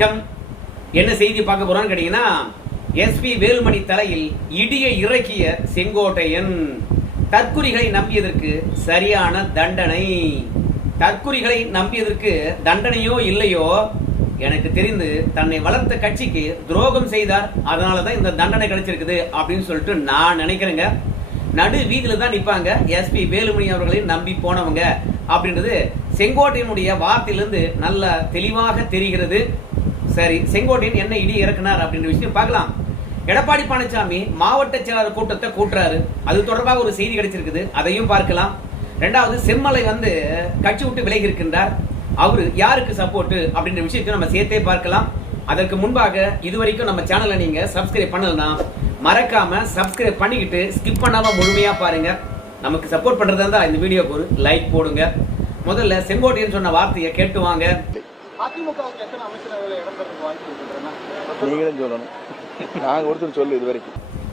வணக்கம். என்ன செய்தி பார்க்க போறோம்னு கேட்டீங்கன்னா, எஸ்பி வேலுமணி தலையில் இடியை இறக்கிய செங்கோட்டையன். தற்குறிகளை நம்பியதற்கு சரியான தண்டனை. தற்குறிகளை நம்பியதற்கு தண்டனையோ இல்லையோ, எனக்கு தெரிந்து தன்னை வளர்த்த கட்சிக்கு துரோகம் செய்தார், அதனாலதான் இந்த தண்டனை கிடைச்சிருக்குது அப்படின்னு சொல்லிட்டு நான் நினைக்கிறேங்க. நடு வீதியில தான் நிப்பாங்க எஸ்பி வேலுமணி அவர்களை நம்பி போனவங்க அப்படின்றது செங்கோட்டையனுடைய வார்த்தையிலிருந்து நல்ல தெளிவாக தெரிகிறது. சரி, செங்கோட்டையன் என்ன இடி இறக்குனார் அப்படின்ற விஷயம் பார்க்கலாம். எடப்பாடி பழனிசாமி மாவட்ட செயலாளர் கூட்டத்தை கூட்டுறாரு. அது தொடர்பாக ஒரு செய்தி கிடைச்சிருக்குது, அதையும் பார்க்கலாம். ரெண்டாவது, செம்மலை கட்சி விட்டு விலகி இருக்கின்றார். அவரு யாருக்கு சப்போர்ட் அப்படின்ற விஷயத்தை நம்ம சேர்த்தே பார்க்கலாம். அதற்கு முன்பாக இதுவரைக்கும் நம்ம சேனலை நீங்க சப்ஸ்கிரைப் பண்ணலனா மறக்காம சப்ஸ்கிரைப் பண்ணிக்கிட்டு ஸ்கிப் பண்ணாம முழுமையா பாருங்க. நமக்கு சப்போர்ட் பண்றதா இருந்தா இந்த வீடியோக்கு ஒரு லைக் போடுங்க. முதல்ல செங்கோட்டையன் சொன்ன வார்த்தையை கேட்டு வாங்க.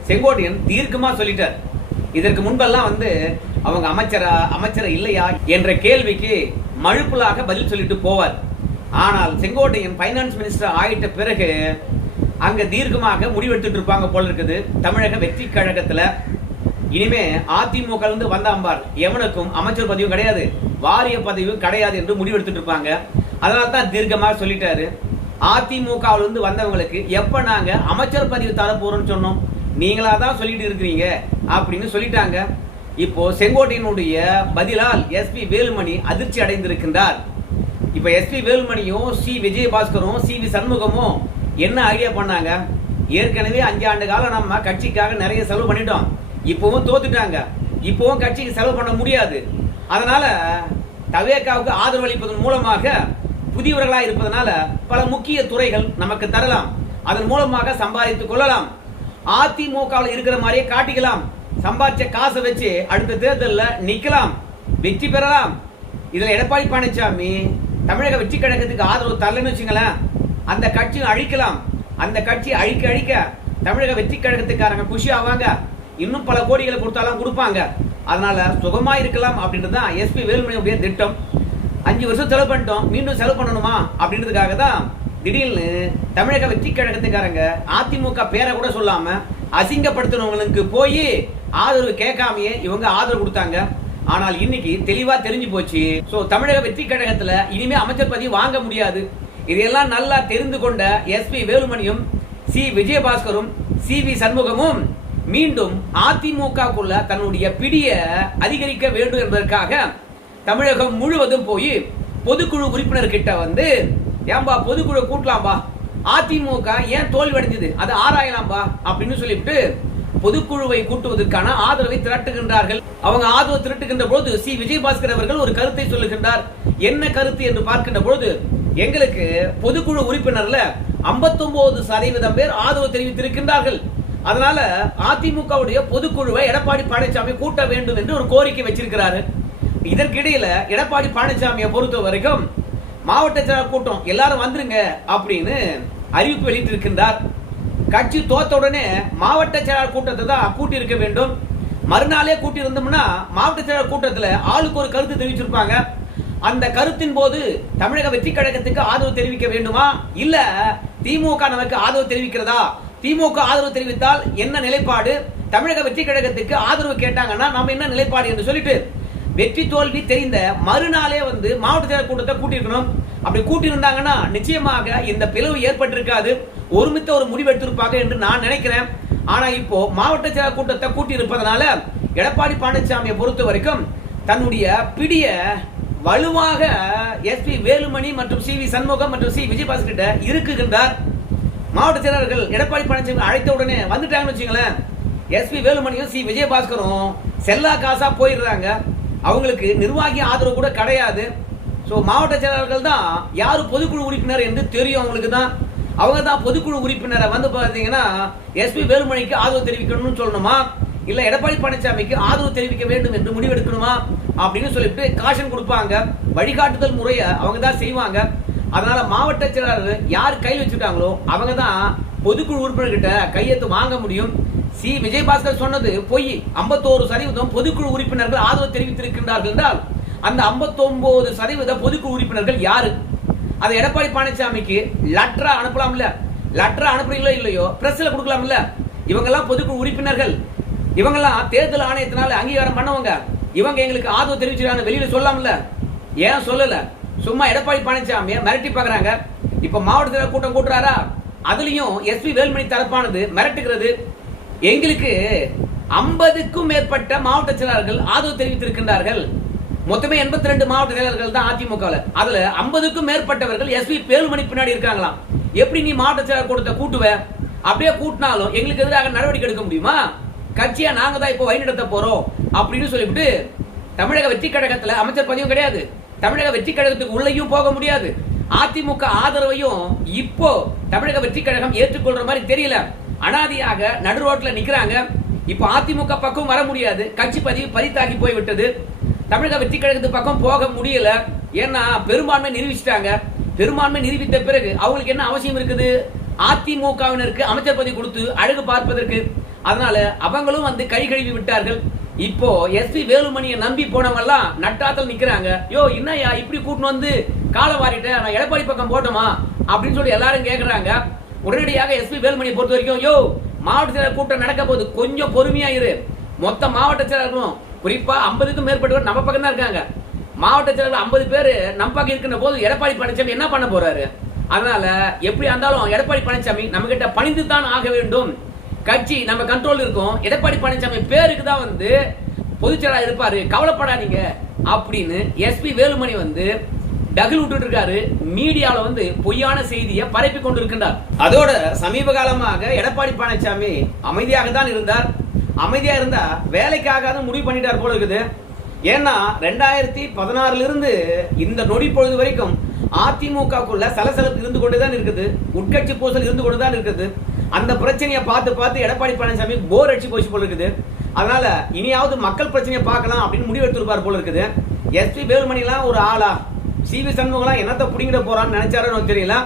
செங்கோட்டையன் தீர்க்கமா சொல்லிட்டார். இதற்கு முன்பெல்லாம் அவங்க அமைச்சரா இல்லையா என்ற கேள்விக்கு மழுப்புலாக பதில் சொல்லிட்டு போவார். ஆனால் செங்கோட்டையன் பைனான்ஸ் மினிஸ்டர் ஆயிட்ட பிறகு அங்க தீர்க்கமாக முடிவெடுத்துட்டு இருப்பாங்க போல இருக்குது. தமிழக வெற்றி கழகத்துல இனிமே அதிமுக வந்தாம்பார் எவனுக்கும் அமைச்சர் பதவியும் கிடையாது, வாரிய பதவியும் கிடையாது என்று முடிவெடுத்துட்டு இருப்பாங்க. அதனால தான் தீர்க்கமாக சொல்லிட்டாரு. அதிமுக வந்தவங்களுக்கு எப்ப நாங்க அமைச்சர் பதவி தர போறோம்னு சொன்னோம், நீங்களா தான் சொல்லிட்டு இருக்கிறீங்க அப்படின்னு சொல்லிட்டாங்க. இப்போ செங்கோட்டையனுடைய பதிலால் எஸ்பி வேலுமணி அதிர்ச்சி அடைந்திருக்கின்றார். இப்ப எஸ்பி வேலுமணியும் சி விஜயபாஸ்கரும் சி வி சண்முகமும் என்ன ஐடியா பண்ணாங்க, ஏற்கனவே 5 ஆண்டு காலம் நம்ம கட்சிக்காக நிறைய செலவு பண்ணிட்டோம், இப்பவும் தோத்துட்டாங்க, இப்பவும் கட்சிக்கு செலவு பண்ண முடியாது, அதனால தவேகாவுக்கு ஆதரவு அளிப்பதன் மூலமாக புதியவர்களா இருப்பதனால பல முக்கிய துறைகள் நமக்கு தரலாம், அதன் மூலமாக சம்பாதித்துக் கொள்ளலாம், அதிமுகவில் இருக்கிற மாதிரியே காட்டிக்கலாம், சம்பாதிச்ச காசை வச்சு அடுத்த தேர்தலில் நிக்கலாம், வெற்றி பெறலாம். இதுல எடப்பாடி பழனிசாமி தமிழக வெற்றி கழகத்துக்கு ஆதரவு தரலன்னு வச்சுங்களேன், அந்த கட்சியை அழிக்கலாம். அந்த கட்சி அழிக்க தமிழக வெற்றி கழகத்துக்காரங்க குஷி ஆவாங்க, இன்னும் பல கோடிகளை கொடுத்தாலும் கொடுப்பாங்க. அதனால சுகமா இருக்கலாம் அப்படின்றதுதான் எஸ்பி வேலுமணியுடைய திட்டம். 5 வருஷம் செலவு பண்ணிட்டோம், மீண்டும் செலவு பண்ணணுமா அப்படின்றதுக்காக தான் திடீர்னு தமிழக வெற்றி கழகத்துக்காரங்க அதிமுக பேரை கூட சொல்லாம அசிங்கப்படுத்தினவங்களுக்கு போய் ஆதரவு கேட்காமையே இவங்க ஆதரவு கொடுத்தாங்க. ஆனால் இன்னைக்கு தெளிவா தெரிஞ்சு போச்சு. சோ தமிழக வெற்றி கழகத்துல இனிமே அமைச்சர் பதவி வாங்க முடியாது. இதையெல்லாம் நல்லா தெரிந்து கொண்ட எஸ்பி வேலுமணியும் சி விஜயபாஸ்கரும் சி வி சண்முகமும் மீண்டும் அதிமுகக்குள்ள தன்னுடைய பிடிய அதிகரிக்க வேண்டும் என்பதற்காக தமிழகம் முழுவதும் போய் பொதுக்குழு உறுப்பினர் கிட்ட ஏன்பா பொதுக்குழு கூட்டலாம்பா, அதிமுக ஏன் தோல்வி அடைஞ்சது அதை ஆராயலாம்பா அப்படின்னு சொல்லிட்டு பொதுக்குழுவை கூட்டுவதற்கான ஆதரவை திரட்டுகின்றார்கள். அவங்க ஆதரவு திரட்டுகின்ற போது சி விஜயபாஸ்கர் அவர்கள் ஒரு கருத்தை சொல்லுகின்றார். என்ன கருத்து என்று பார்க்கின்ற பொழுது, எங்களுக்கு பொதுக்குழு உறுப்பினர்ல 59% பேர் ஆதரவு தெரிவித்திருக்கின்றார்கள், அதனால அதிமுகவுடைய பொதுக்குழுவை எடப்பாடி பழனிசாமி கூட்ட வேண்டும் என்று ஒரு கோரிக்கை வச்சிருக்கிறாரு. இதற்கிடையில எடப்பாடி பழனிசாமியை பொறுத்த வரைக்கும் மாவட்ட செயலாளர் கூட்டம் எல்லாரும் வந்துருங்க அப்படின்னு அறிவிப்பு வெளியிட்டிருக்கின்றார். கட்சி தோத்த உடனே மாவட்ட செயலாளர் கூட்டத்தை தான் கூட்டி இருக்க வேண்டும். மறுநாளே கூட்டி இருந்தோம்னா மாவட்ட செயலாளர் கூட்டத்தில் ஆளுக்கு ஒரு கருத்து தெரிவிச்சிருப்பாங்க. அந்த கருத்தின் போது தமிழக வெற்றி கழகத்துக்கு ஆதரவு தெரிவிக்க வேண்டுமா, இல்ல திமுக நமக்கு ஆதரவு தெரிவிக்கிறதா, திமுக ஆதரவு தெரிவித்தால் என்ன நிலைப்பாடு, தமிழக வெற்றி கழகத்துக்கு ஆதரவு கேட்டாங்கன்னா நாம என்ன நிலைப்பாடு என்று சொல்லிட்டு வெற்றி தோல்வி தெரிந்த மறுநாளே மாவட்ட செயலர் கூட்டத்தை கூட்டியிருக்கணும். அப்படி கூட்டியிருந்தாங்கன்னா நிச்சயமாக இந்த பிளவு ஏற்பட்டிருக்காது, ஒருமித்த ஒரு முடிவு எடுத்திருப்பாங்க என்று நான் நினைக்கிறேன். ஆனா இப்போ மாவட்ட செயலர் கூட்டத்தை கூட்டி இருப்பதனால எடப்பாடி பழனிசாமியை பொறுத்த வரைக்கும் தன்னுடைய பிடிய வலுவாக எஸ்பி வேலுமணி மற்றும் சி வி சண்முகம் மற்றும் சி விஜயபாஸ்கர் கிட்ட இருக்குகின்றார். மாவட்ட செயலர்கள் எடப்பாடி பழனிசாமி அழைத்த உடனே வந்துட்டாங்கன்னு வச்சுங்களேன், எஸ்பி வேலுமணியும் சி விஜயபாஸ்கரும் செல்லா காசா போயிடுறாங்க. அவங்களுக்கு நிர்வாகி ஆதரவு கூட கிடையாது. சோ மாவட்ட செயலாளர்கள் தான் யாரு பொதுக்குழு உறுப்பினர் என்று தெரியும் அவங்களுக்கு தான். அவங்க தான் பொதுக்குழு உறுப்பினரை பாத்தீங்கன்னா எஸ்பி வேலுமணிக்கு ஆதரவு தெரிவிக்கணும்னு சொல்லணுமா, இல்ல எடப்பாடி பழனிசாமிக்கு ஆதரவு தெரிவிக்க வேண்டும் என்று முடிவெடுக்கணுமா அப்படின்னு சொல்லிட்டு காஷன் கொடுப்பாங்க. வழிகாட்டுதல் முறைய அவங்க தான் செய்வாங்க. அதனால மாவட்ட செயலாளர் யார் கையில் வச்சுட்டாங்களோ அவங்க தான் பொதுக்குழு உறுப்பினர்கிட்ட கையெழுத்து வாங்க முடியும். சி விஜயபாஸ்கர் சொன்னது பொய். 51% பொதுக்குழு உறுப்பினர்கள் ஆதரவு தெரிவித்திருக்கின்றார்கள் என்றால் அந்த 59% பொதுக்குழு உறுப்பினர்கள் யாரு? அதை எடப்பாடி பழனிசாமிக்கு லெட்டரா அனுப்பலாம்ல, லெட்டரா அனுப்புறீங்களோ இல்லையோ பிரஸ்ல கொடுக்கலாம்ல. இவங்கெல்லாம் பொதுக்குழு உறுப்பினர்கள், இவங்கெல்லாம் தேர்தல் ஆணையத்தினால அங்கீகாரம் பண்ணவங்க, இவங்க எங்களுக்கு ஆதரவு தெரிவிச்சிருக்காங்க வெளியில சொல்லலாம்ல. ஏன் சொல்லல? சும்மா எடப்பாடி பழனிசாமியை மிரட்டி பாக்குறாங்க. இப்ப மாவட்ட செயலர் கூட்டம் கூட்டுறாரா, அதுலயும் எஸ்பி வேலுமணி தரப்பானது மிரட்டுகிறது. எங்களுக்கு 50க்கும் மேற்பட்ட மாவட்ட செயலாளர்கள் ஆதரவு தெரிவித்திருக்கின்றார்கள். மொத்தமே 82 மாவட்ட செயலாளர்கள் தான் அதிமுகவில். அதுல 50க்கும் மேற்பட்டவர்கள் எஸ்பி வேலுமணி பின்னாடி இருக்காங்களாம். எப்படி நீ மாவட்ட செயலாளர் கூட்டத்தை கூட்டுவ? அப்படியே கூட்டினாலும் எங்களுக்கு எதிராக நடவடிக்கை எடுக்க முடியுமா? கட்சியா நாங்க தான் இப்போ வழிநடத்த போறோம் அப்படின்னு சொல்லிவிட்டு தமிழக வெற்றி கழகத்துல அமைச்சர் பதவியும் கிடையாது, தமிழக வெற்றி கழகத்துக்கு உள்ளேயும் போக முடியாது. அதிமுக ஆதரவையும் இப்போ தமிழக வெற்றி கழகம் ஏற்றுக்கொள்ற மாதிரி தெரியல. அனாதியாக நடு ரோட்ல நிக்கிறாங்க. இப்ப அதிமுக பக்கம் வர முடியாது, கட்சி பதிவு பறித்தாகி போய்விட்டது. தமிழக வெற்றி கழகத்து பக்கம் போக முடியல. ஏன்னா பெரும்பான்மை நிரூபிச்சிட்டாங்க. பெரும்பான்மை நிரூபித்த பிறகு அவங்களுக்கு என்ன அவசியம் இருக்குது? அதிமுகவினருக்கு அமைச்சர் பதவி கொடுத்து அழகு பார்ப்பதற்கு. அதனால அவங்களும் வந்து கை கழுவி விட்டார்கள். இப்போ எஸ்பி வேலுமணியை நம்பி போனவெல்லாம் நட்டாத்தல் நிக்கிறாங்க. யோ என்னையா இப்படி கூட்டின்னு வந்து காலை வாரிட்ட, நான் எடப்பாடி பக்கம் போட்டோமா அப்படின்னு சொல்லி எல்லாரும் கேட்கறாங்க. உடனடியாக எஸ்பி வேலுமணியை பொறுத்த வரைக்கும், யோ மாவட்ட செயலர் கூட்டம் நடக்க போது, கொஞ்சம் பொறுமையா இரு. மொத்த மாவட்ட செயலர்களும் குறிப்பா 50க்கும் மேற்பட்டவர் நம்ம பக்கம் தான் இருக்காங்க. மாவட்ட செயலர்கள் 50 பேர் நம்ம பக்கம் இருக்கின்ற போது எடப்பாடி பழனிசாமி என்ன பண்ண போறாரு? அதனால எப்படி இருந்தாலும் எடப்பாடி பழனிசாமி நம்ம கிட்ட பணிந்து தான் ஆக வேண்டும். கட்சி நம்ம கண்ட்ரோல் இருக்கும். எடப்பாடி பழனிசாமி பேருக்கு தான் வந்து பொதுச்செயலாளர் இருப்பாரு, கவலைப்படாதீங்க அப்படின்னு எஸ்பி வேலுமணி வந்து டகில் விட்டு இருக்காரு. மீடியால வந்து பொய்யான செய்தியை பரப்பி கொண்டிருக்கின்றார். அதோட சமீப காலமாக எடப்பாடி பழனிசாமி அமைதியாக தான் இருந்தார். அமைதியா இருந்தா வேலைக்காக முடிவு பண்ணிட்டார் போல இருக்குது. ஏன்னா 2016 இருந்து இந்த நொடி பொழுது வரைக்கும் அதிமுகக்குள்ள சலசலப்பு இருந்து கொண்டுதான் இருக்குது, உட்கட்சி பூசல் இருந்து கொண்டுதான் இருக்குது. அந்த பிரச்சனையை பார்த்து பார்த்து எடப்பாடி பழனிசாமி போர் அடிச்சு போச்சு போல இருக்குது. அதனால இனியாவது மக்கள் பிரச்சனையை பார்க்கலாம் அப்படின்னு முடிவு எடுத்திருப்பார் போல இருக்குது. எஸ்பி வேலுமணி எல்லாம் ஒரு ஆளா? சிவி சண்முகம் என்னத்தை புடிங்கிட போறான்னு நினைச்சாரு தெரியல.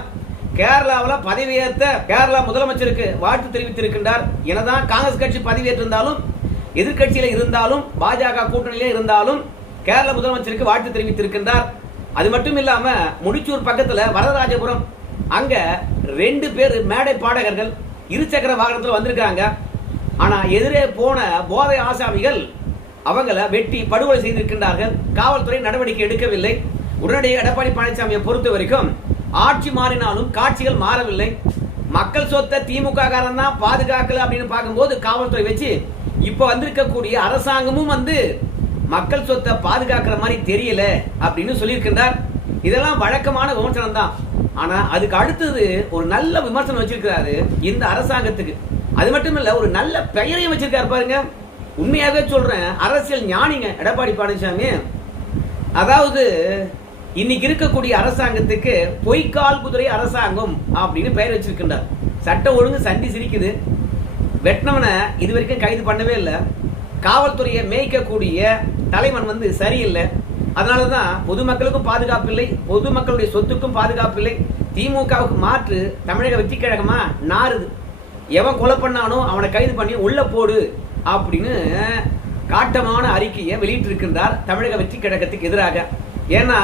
கேரளாவில் பதவியேற்ற கேரளா முதலமைச்சருக்கு வாழ்த்து தெரிவித்திருக்கின்றார். என்னதான் காங்கிரஸ் கட்சி பதவியேற்றிருந்தாலும், எதிர்கட்சியில இருந்தாலும், பாஜக கூட்டணியில இருந்தாலும் கேரள முதலமைச்சருக்கு வாழ்த்து தெரிவித்திருக்கின்றார். அது மட்டும் இல்லாம முடிச்சூர் பக்கத்துல வரதராஜபுரம் அங்க 2 பேர் மேடை பாடகர்கள் இருசக்கர வாகனத்தில் வந்திருக்காங்க. ஆனா எதிரே போன போதை ஆசாமிகள் அவங்கள வெட்டி படுகொலை செய்திருக்கின்றார்கள். காவல்துறை நடவடிக்கை எடுக்கவில்லை. உடனடியாக எடப்பாடி பழனிசாமியை பொறுத்த வரைக்கும் ஆட்சி மாறினாலும் காட்சிகள் மாறவில்லை. மக்கள் சொத்தை திமுக காரன் தான் பாதுகாக்கல அப்படின்னு பார்க்கும்போது காவல்துறை வச்சு இப்ப வந்திருக்கக்கூடிய அரசாங்கமும் வந்து மக்கள் சொத்தை பாதுகாக்கிற மாதிரி தெரியல அப்படின்னு சொல்லியிருக்கின்றார். இதெல்லாம் வழக்கமான விமர்சனம் தான். ஆனா அதுக்கு அடுத்தது ஒரு நல்ல விமர்சனம் வச்சிருக்கிறாரு இந்த அரசாங்கத்துக்கு. அது மட்டும் இல்ல, ஒரு நல்ல பெயரையும் வச்சிருக்காரு பாருங்க. உண்மையாவே சொல்றேன், அரசியல் ஞானிங்க எடப்பாடி பழனிசாமி. அதாவது இன்னைக்கு இருக்கக்கூடிய அரசாங்கத்துக்கு பொய்க்கால் குதிரை அரசாங்கம் அப்படின்னு பெயர் வச்சிருக்கின்றார். சட்டம் ஒழுங்கு சண்டி சிரிக்குது. வெட்டினவனை இது வரைக்கும் கைது பண்ணவே இல்லை. காவல்துறையை மேய்க்கக்கூடிய தலைவன் வந்து சரியில்லை. அதனாலதான் பொதுமக்களுக்கும் பாதுகாப்பு இல்லை, பொதுமக்களுடைய சொத்துக்கும் பாதுகாப்பு இல்லை. திமுகவுக்கு மாற்று தமிழக வெற்றி கழகமா நாறுது. எவன் கொலை பண்ணானோ அவனை கைது பண்ணி உள்ள போடு அப்படின்னு காட்டமான அறிக்கையை வெளியிட்டிருக்கின்றார் தமிழக வெற்றி கழகத்துக்கு எதிராக. ஏன்னா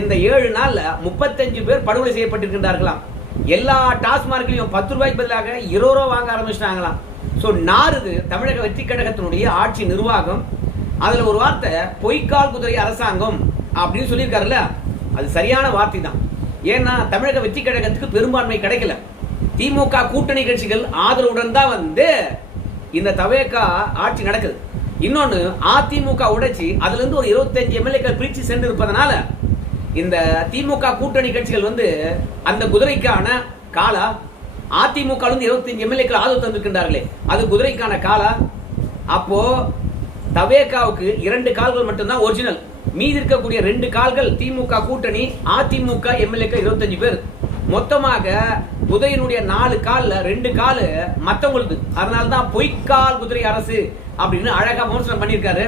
இந்த 7 நாள்ல 35 பேர் படுகொலை செய்யப்பட்டிருக்கின்றார்களாம். எல்லா டாஸ்மார்க்லையும் 10 ரூபாய்க்கு பதிலாக 20 ரூபா வாங்க ஆரம்பிச்சிட்டாங்களாம். ஸோ நாறுது தமிழக வெற்றி கழகத்தினுடைய ஆட்சி நிர்வாகம். அதுல ஒரு வார்த்தை பொய்க்கால் குதிரை அரசாங்கம் அப்படின்னு சொல்லியிருக்காருல்ல, அது சரியான வார்த்தை தான். ஏன்னா தமிழக வெற்றி கழகத்துக்கு பெரும்பான்மை கிடைக்கல. திமுக கூட்டணி கட்சிகள் ஆதரவுடன் தான் வந்து இந்த தவேகா ஆட்சி நடக்குது. இன்னொன்னு அதிமுக உடைச்சி அதுல இருந்து ஒரு 25 எம்எல்ஏக்கள் பிரிச்சு சென்று இருப்பதனால இந்த திமுக கூட்டணி கட்சிகள் வந்து அந்த குதிரைக்கான காலா, அதிமுக 25 எம்எல்ஏக்கள் ஆதரவு தந்திருக்கின்றார்களே அது குதிரைக்கான காலா. அப்போ தவேகாவுக்கு 2 கால்கள் மட்டும்தான் ஒரிஜினல், மீதி இருக்கக்கூடிய 2 கால்கள் திமுக கூட்டணி, அதிமுக எம்எல்ஏக்கள் 25 பேர். மொத்தமாக குதிரையினுடைய 4 கால்ல 2 கால் மத்தவங்களுக்கு. அதனால்தான் பொய்க்கால் குதிரை அரசு அப்படின்னு அழகா விமர்சனம் பண்ணியிருக்காரு.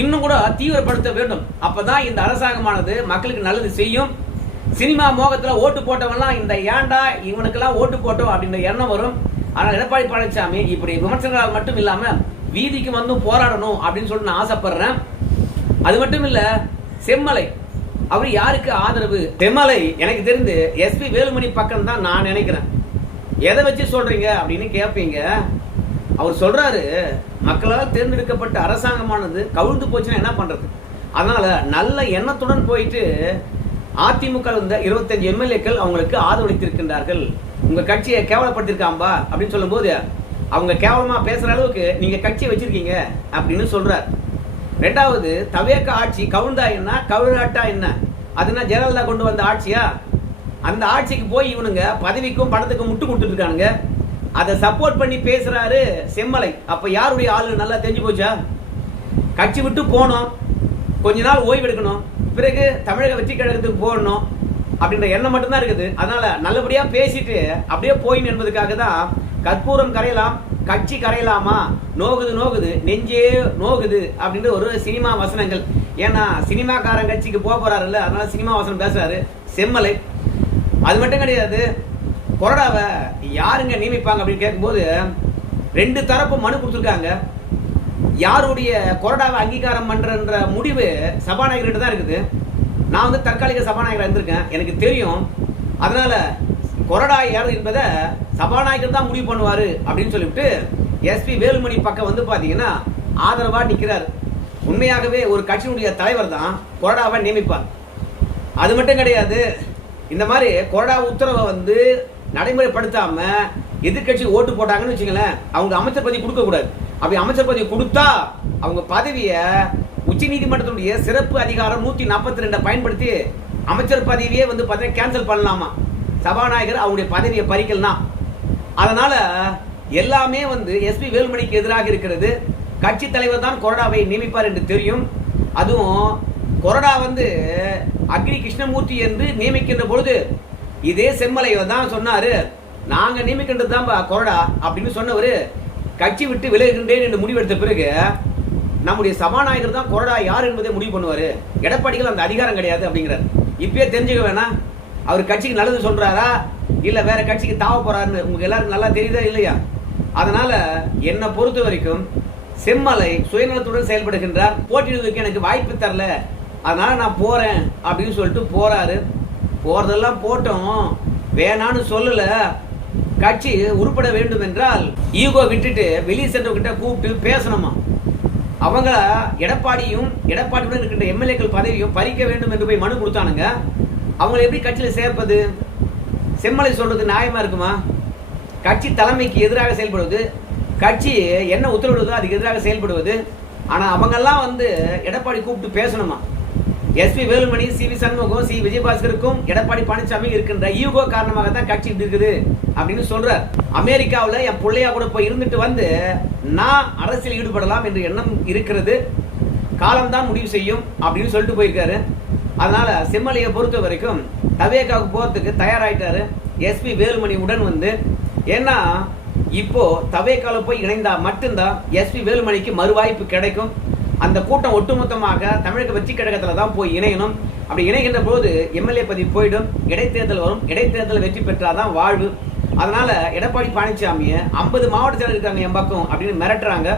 இன்னும் கூட தீவிரப்படுத்த வேண்டும். அப்பதான் இந்த அரசாங்கமானது மக்களுக்கு நல்லது செய்யும். சினிமா மோகத்துல ஓட்டு போட்டவெல்லாம் இந்த ஏண்டா இவனுக்கெல்லாம் ஓட்டு போட்டோம் அப்படின்ற எண்ணம் வரும். ஆனால் எடப்பாடி பழனிசாமி இப்படி விமர்சனங்களால் மட்டும் இல்லாம வீதிக்கு வந்து போராடணும் அப்படின்னு சொல்லிட்டு நான் ஆசைப்படுறேன். அது மட்டும் இல்ல, செம்மலை அவர் யாருக்கு ஆதரவு? செம்மலை எனக்கு தெரிந்து எஸ்பி வேலுமணி பக்கம் தான் நான் நினைக்கிறேன். எதை வச்சு சொல்றீங்க அப்படின்னு கேட்பீங்க. அவர் சொல்றாரு, மக்களால் தேர்ந்தெடுக்கப்பட்ட அரசாங்கமானது கவிழ்ந்து போச்சுன்னா என்ன பண்றது? அதனால நல்ல எண்ணத்துடன் போயிட்டு அதிமுக இருந்த 25 எம்எல்ஏக்கள் அவங்களுக்கு ஆதரவளித்திருக்கின்றார்கள். உங்க கட்சியை கேவலப்படுத்திருக்காம்பா அப்படின்னு சொல்லும் போது அவங்க கேவலமா பேசுற அளவுக்கு நீங்க கட்சியை வச்சிருக்கீங்க அப்படின்னு சொல்றார். ரெண்டாவது, தவேக ஆட்சி கவுண்டா என்ன கவுழாட்டா என்ன? அதுனா ஜெயலலிதா கொண்டு வந்த ஆட்சியா? அந்த ஆட்சிக்கு போய் இவனுங்க பதவிக்கும் பணத்துக்கும் முட்டு கொடுத்துட்டு இருக்கானுங்க. அதை சப்போர்ட் பண்ணி பேசுறாரு செம்மலை. அப்ப யாருடைய ஆளு நல்லா தெரிஞ்சு போச்சா? கட்சி விட்டு போனோம், கொஞ்ச நாள் ஓய்வு எடுக்கணும், பிறகு தமிழக வெற்றி கழகத்துக்கு போடணும் அப்படின்ற எண்ணம் மட்டும்தான் இருக்குது. அதனால நல்லபடியா பேசிட்டு அப்படியே போயின்னு என்பதுக்காக தான் கற்பூரம் கரையலாம் கட்சி கரையலாமா, நோகுது நோகுது நெஞ்சே நோகுது அப்படின்ற ஒரு சினிமா வசனங்கள். ஏன்னா சினிமாக்காரன் கட்சிக்கு போறாருல்ல, அதனால சினிமா வசனம் பேசுறாரு செம்மலை. அது மட்டும் கிடையாது, கொறடாவை யாருங்க நியமிப்பாங்க அப்படின்னு கேட்கும்போது 2 தரப்பு மனு கொடுத்துருக்காங்க. யாருடைய கொறடாவை அங்கீகாரம் பண்றன்ற முடிவு சபாநாயகர்கிட்ட தான் இருக்குது. நான் வந்து தற்காலிக சபாநாயகராக இருந்திருக்கேன், எனக்கு தெரியும். அதனால கொறடா யார் என்பதை சபாநாயகர் தான் முடிவு பண்ணுவாரு அப்படின்னு சொல்லிவிட்டு எஸ்பி வேலுமணி பக்கம் வந்து பாத்தீங்கன்னா ஆதரவா நிக்கிறார். உண்மையாகவே ஒரு கட்சியினுடைய தலைவர் தான் கொறடாவை நியமிப்பார். அது மட்டும் கிடையாது, இந்த மாதிரி கொறடா உத்தரவை வந்து நடைமுறைப்படுத்தாம எதிர்கட்சி ஓட்டு போட்டாங்கன்னு வச்சுங்களேன், அவங்க அமைச்சர் பதவி கொடுக்க கூடாது. அப்படி அமைச்சர் பதவி கொடுத்தா அவங்க பதவியை உச்ச நீதிமன்றத்தினுடைய சிறப்பு அதிகாரம் 142 பயன்படுத்தி அமைச்சர் பதவியே வந்து பார்த்தீங்கன்னா கேன்சல் பண்ணலாமா. சபாநாயகர் அவங்களுடைய பதவியை பறிக்கலாம். அதனால எல்லாமே வந்து எஸ்பி வேலுமணிக்கு எதிராக இருக்கிறது. கட்சி தலைவர் தான் கொறடாவை நியமிப்பார் என்று தெரியும். அதுவும் கொறடா வந்து அக்னி கிருஷ்ணமூர்த்தி என்று நியமிக்கின்ற பொழுது இதே செம்மலையை தான் சொன்னாரு, நாங்க நியமிக்கின்றது தான் கொறடா அப்படின்னு சொன்னவரு கட்சி விட்டு விலகுகின்றேன் என்று முடிவெடுத்த பிறகு நம்முடைய சபாநாயகர் தான் கொறடா யார் என்பதை முடிவு பண்ணுவாரு. எடப்பாடிகள் அந்த அதிகாரம் கிடையாது அப்படிங்கிறார். இப்பயே தெரிஞ்சுக்க வேணாம், அவர் கட்சிக்கு நல்லது சொல்றாரா இல்ல வேற கட்சிக்கு தாவ போறாருன்னு உங்களுக்கு எல்லாருக்கும் நல்லா தெரியுதா இல்லையா? அதனால என்னை பொறுத்த வரைக்கும் செம்மலை சுயநலத்துடன் செயல்படுகின்றார். போட்டியிடுவதற்கு எனக்கு வாய்ப்பு தரல, அதனால நான் போறேன் அப்படின்னு சொல்லிட்டு போறாரு. போறதெல்லாம் போட்டோம், வேணான்னு சொல்லல. கட்சி உருப்பட வேண்டும் என்றால் ஈகோ விட்டுட்டு வெளியே சென்றவங்கிட்ட கூப்பிட்டு பேசணுமா. அவங்க எடப்பாடியும் எடப்பாடியுடன் இருக்கின்ற எம்எல்ஏக்கள் பதவியும் பறிக்க வேண்டும் என்று போய் மனு கொடுத்தானுங்க. அவங்களை எப்படி கட்சியில சேர்ப்பது? செம்மலை சொல்றது நியாயமா இருக்குமா? கட்சி தலைமைக்கு எதிராக செயல்படுவது, கட்சி என்ன உத்தரவிடுவதோ அதுக்கு எதிராக செயல்படுவது. ஆனா அவங்கெல்லாம் வந்து எடப்பாடி கூப்பிட்டு பேசணுமா? SP Velumani, C V. Shanmugam, C. விஜயபாஸ்கருக்கும் எடப்பாடி பழனிசாமி இருக்கின்ற ஈகோ காரணமாக தான் கட்சி இருக்குது அப்படின்னு சொல்றார். அமெரிக்காவில் என் பிள்ளையா கூட போய் இருந்துட்டு வந்து நான் அரசியல் ஈடுபடலாம் என்ற எண்ணம் இருக்கிறது, காலம்தான் முடிவு செய்யும் அப்படின்னு சொல்லிட்டு போயிருக்காரு. அதனால செம்மலையை பொறுத்த வரைக்கும் தவேகாவுக்கு போறதுக்கு தயாராயிட்டாரு எஸ்பி வேலுமணி உடன் வந்து. ஏன்னா இப்போ தவேகால போய் இணைந்தா மட்டும்தான் எஸ்பி வேலுமணிக்கு மறுவாய்ப்பு கிடைக்கும். அந்த கூட்டம் ஒட்டுமொத்தமாக தமிழக வெற்றி கழகத்தில் தான் போய் இணையணும். அப்படி இணைகின்ற போது எம்எல்ஏ பதவி போயிடும், இடைத்தேர்தல் வரும், இடைத்தேர்தல் வெற்றி பெற்றாதான் வாழ்வு. அதனால எடப்பாடி பழனிசாமியை 50 மாவட்ட செயலர் இருக்காங்க என் பக்கம் அப்படின்னு மிரட்டுறாங்க.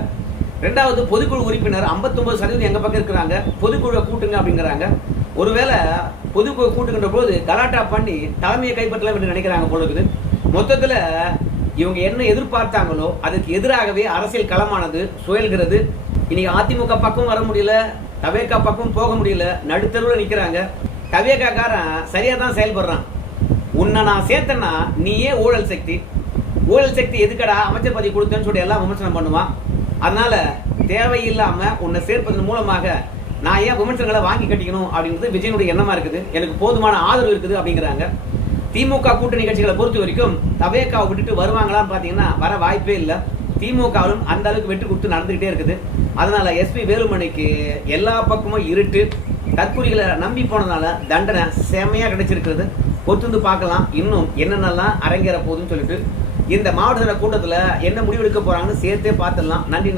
ரெண்டாவது, பொதுக்குழு உறுப்பினர் 59% எங்க பக்கம் இருக்கிறாங்க, பொதுக்குழு கூட்டுங்க அப்படிங்கிறாங்க. ஒருவேளை பொதுக்குழு கூட்டுகின்ற போது கலாட்டா பண்ணி தலைமையை கைப்பற்றலாம் என்று நினைக்கிறாங்க போல இருக்குது. மொத்தத்துல இவங்க என்ன எதிர்பார்த்தாங்களோ அதுக்கு எதிராகவே அரசியல் களமானது சுழல்கிறது. இன்னைக்கு அதிமுக பக்கம் வர முடியல, தவேகா பக்கம் போக முடியல, நடுத்தருவில் நிக்கிறாங்க. தவேகா காரன் சரியா தான் செயல்படுறான். உன்னை நான் சேர்த்தேன்னா நீயே ஊழல் சக்தி, ஊழல் சக்தி எதுக்கடா அமைச்சர் பதவி கொடுத்தேன்னு சொல்லி எல்லாம் விமர்சனம் பண்ணுவான். அதனால தேவையில்லாம உன்னை சேர்ப்பதன் மூலமாக நான் ஏன் விமர்சனங்களை வாங்கி கட்டிக்கணும் அப்படின்றது விஜயனுடைய எண்ணமா இருக்குது. எனக்கு போதுமான ஆதரவு இருக்குது அப்படிங்கிறாங்க. திமுக கூட்டணி கட்சிகளை பொறுத்த வரைக்கும் தவேகாவை விட்டுட்டு வருவாங்களான்னு பாத்தீங்கன்னா வர வாய்ப்பே இல்லை. திமுகவும் அந்த அளவுக்கு வெட்டு கொடுத்து நடந்துகிட்டே இருக்குது. அதனால எஸ்பி வேலுமணிக்கு எல்லா பக்கமும் இருட்டு, தற்கொலைகளை நம்பி போனதுனால தண்டனை செமையா கிடைச்சிருக்கிறது. பொறுத்து பார்க்கலாம் இன்னும் என்னென்னலாம் அரங்கேற போகுதுன்னு சொல்லிட்டு. இந்த மாவட்ட கூட்டத்தில் என்ன முடிவெடுக்க போறாங்கன்னு சேர்த்தே பார்த்துடலாம். நன்றி.